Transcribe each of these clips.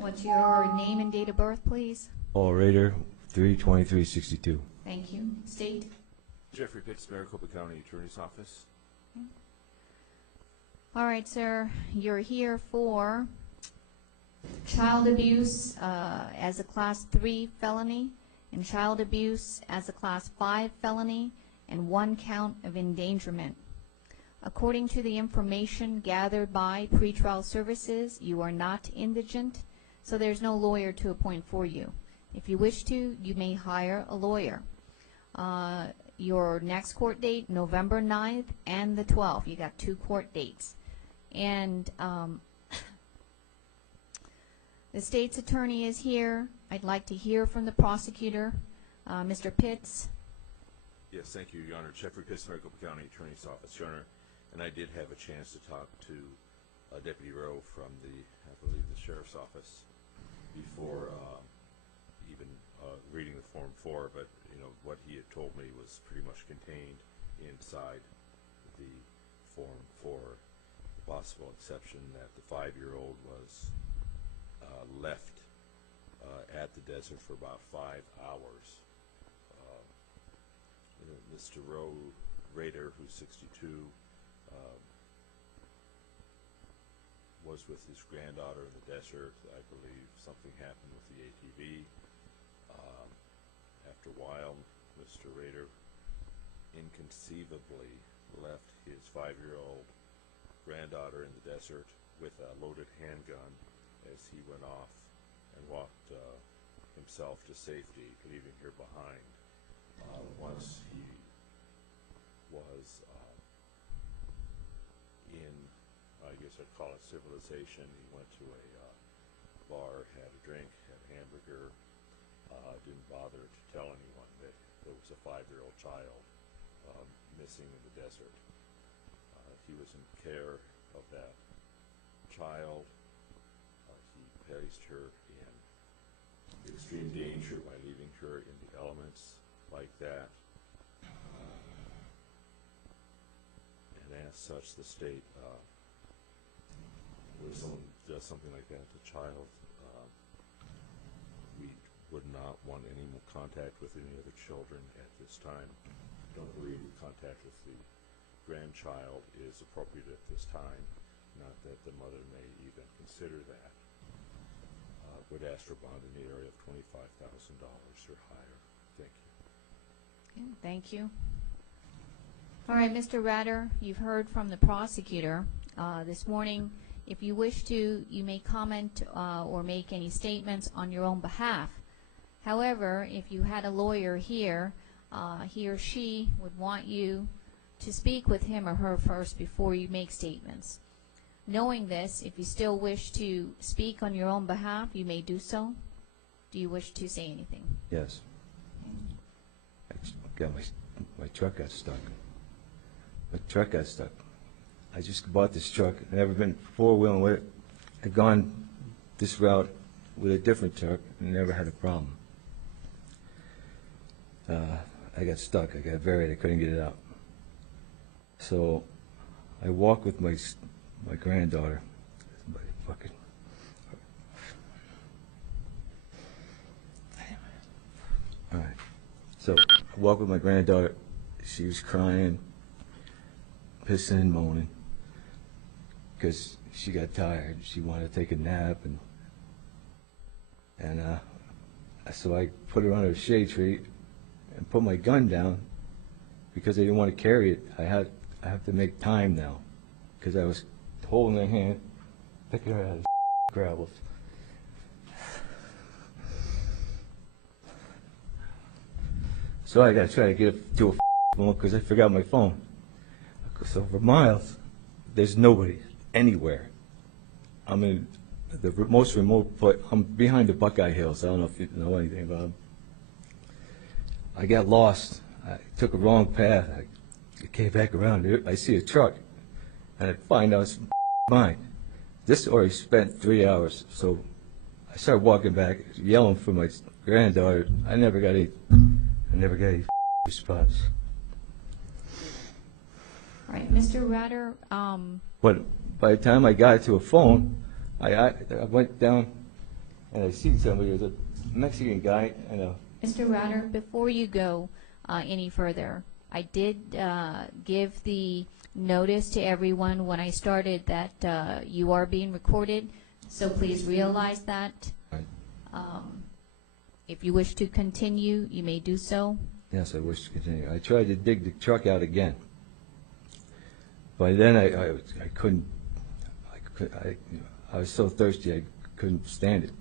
What's your name and date of birth, please? Paul Rater, 3/23/62. Thank you. State? Jeffrey Pitts, Maricopa County Attorney's Office. All right, sir. You're here for child abuse as a Class 3 felony and child abuse as a Class 5 felony and 1 count of endangerment. According to the information gathered by pretrial services, you are not indigent, so there's no lawyer to appoint for you. If you wish to, you may hire a lawyer. Your next court date, November 9th and the 12th. You got 2 court dates. And the state's attorney is here. I'd like to hear from the prosecutor. Mr. Pitts. Yes, thank you, Your Honor. Jeffrey Pitts, Maricopa County Attorney's Office, Your Honor. And I did have a chance to talk to Deputy Rowe from I believe, the Sheriff's Office before even reading the Form 4, but what he had told me was pretty much contained inside the Form 4. The possible exception that the 5-year-old was left at the desert for about 5 hours. Mr. Rater, who's 62, was with his granddaughter in the desert. I believe something happened with the ATV. After a while, Mr. Rater inconceivably left his 5-year-old granddaughter in the desert with a loaded handgun as he went off and walked himself to safety, leaving her behind. Once he was in, I guess I'd call it civilization, he went to a bar, had a drink, had a hamburger, didn't bother to tell anyone that there was a 5-year-old child missing in the desert. He was in care of that child. He placed her in extreme danger by leaving her in the elements like that. And as such, the state, when someone does something like that to a child, we would not want any more contact with any other children at this time. I don't believe contact with the grandchild is appropriate at this time, not that the mother may even consider that. Would ask for bond in the area of $25,000 or higher. Thank you. Okay, thank you. All right, Mr. Rater, you've heard from the prosecutor this morning. If you wish to, you may comment or make any statements on your own behalf. However, if you had a lawyer here, he or she would want you to speak with him or her first before you make statements. Knowing this, if you still wish to speak on your own behalf, you may do so. Do you wish to say anything? Yes. My truck got stuck. I just bought this truck. I've never been four-wheeling with it. I've gone this route with a different truck and never had a problem. I got stuck. I got buried. I couldn't get it out. So I walked with my granddaughter. All right. So I walked with my granddaughter. She was crying, pissing and moaning because she got tired. She wanted to take a nap, and so I put her under a shade tree and put my gun down because I didn't want to carry it. I have to make time now because I was holding her hand, picking her out of gravel. So I got to try to get to a phone because I forgot my phone. So for miles, there's nobody anywhere. I'm in the most remote place. I'm behind the Buckeye Hills. I don't know if you know anything about them. I got lost. I took a wrong path. I came back around. I see a truck, and I find out it's mine. This already spent 3 hours, so I started walking back, yelling for my granddaughter. I never got any response. All right, Mr. Rater. But by the time I got to a phone, I went down and I seen somebody, it was a Mexican guy, and Mr. Rater, before you go any further, I did give the notice to everyone when I started that you are being recorded, so please realize that. Right. If you wish to continue, you may do so. Yes, I wish to continue. I tried to dig the truck out again. By then, I couldn't. I was so thirsty I couldn't stand it.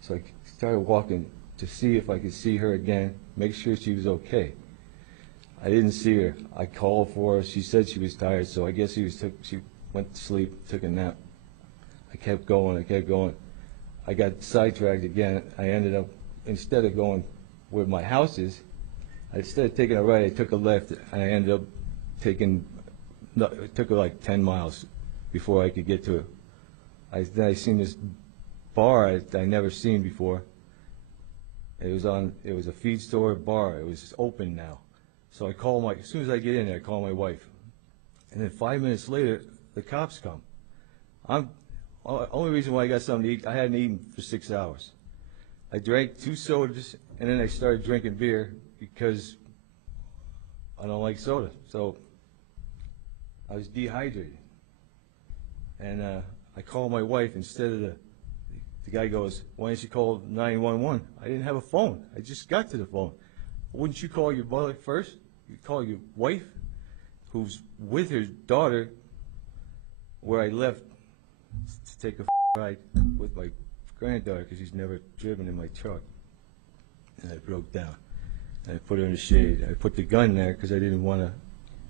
So I started walking to see if I could see her again, make sure she was okay. I didn't see her. I called for her. She said she was tired, so I guess she went to sleep, took a nap. I kept going. I got sidetracked again. I ended up, instead of going where my house is, instead of taking a right, I took a left, and I ended up it took like 10 miles before I could get to it. Then I seen this bar I never seen before. It was a feed store bar. It was open now. So as soon as I get in there, I call my wife. And then 5 minutes later, the cops come. Only reason why I got something to eat, I hadn't eaten for 6 hours. I drank 2 sodas, and then I started drinking beer because I don't like soda. So I was dehydrated. And I called my wife instead of the guy goes, why didn't you call 911? I didn't have a phone. I just got to the phone. Wouldn't you call your mother first? You call your wife, who's with her daughter, where I left to take a ride with my granddaughter because she's never driven in my truck. And I broke down. And I put her in the shade. I put the gun there because I didn't want to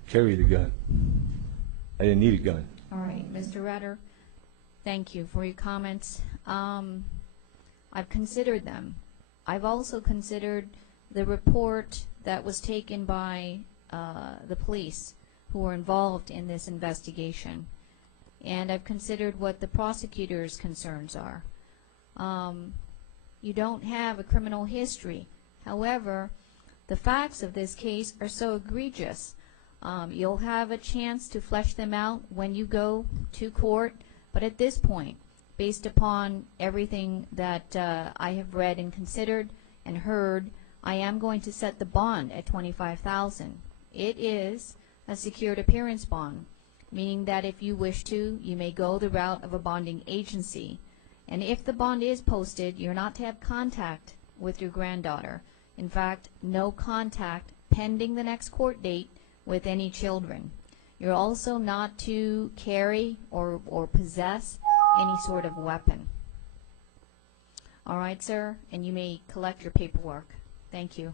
carry the gun. I didn't need a gun. All right, Mr. Rater, thank you for your comments. I've considered them. I've also considered the report that was taken by the police who were involved in this investigation. And I've considered what the prosecutor's concerns are. You don't have a criminal history. However, the facts of this case are so egregious. You'll have a chance to flesh them out when you go to court, but at this point, based upon everything that I have read and considered and heard, I am going to set the bond at $25,000. It is a secured appearance bond, meaning that if you wish to, you may go the route of a bonding agency. And if the bond is posted, you're not to have contact with your granddaughter. In fact, no contact pending the next court date with any children. You're also not to carry or possess any sort of weapon. All right, sir, and you may collect your paperwork. Thank you.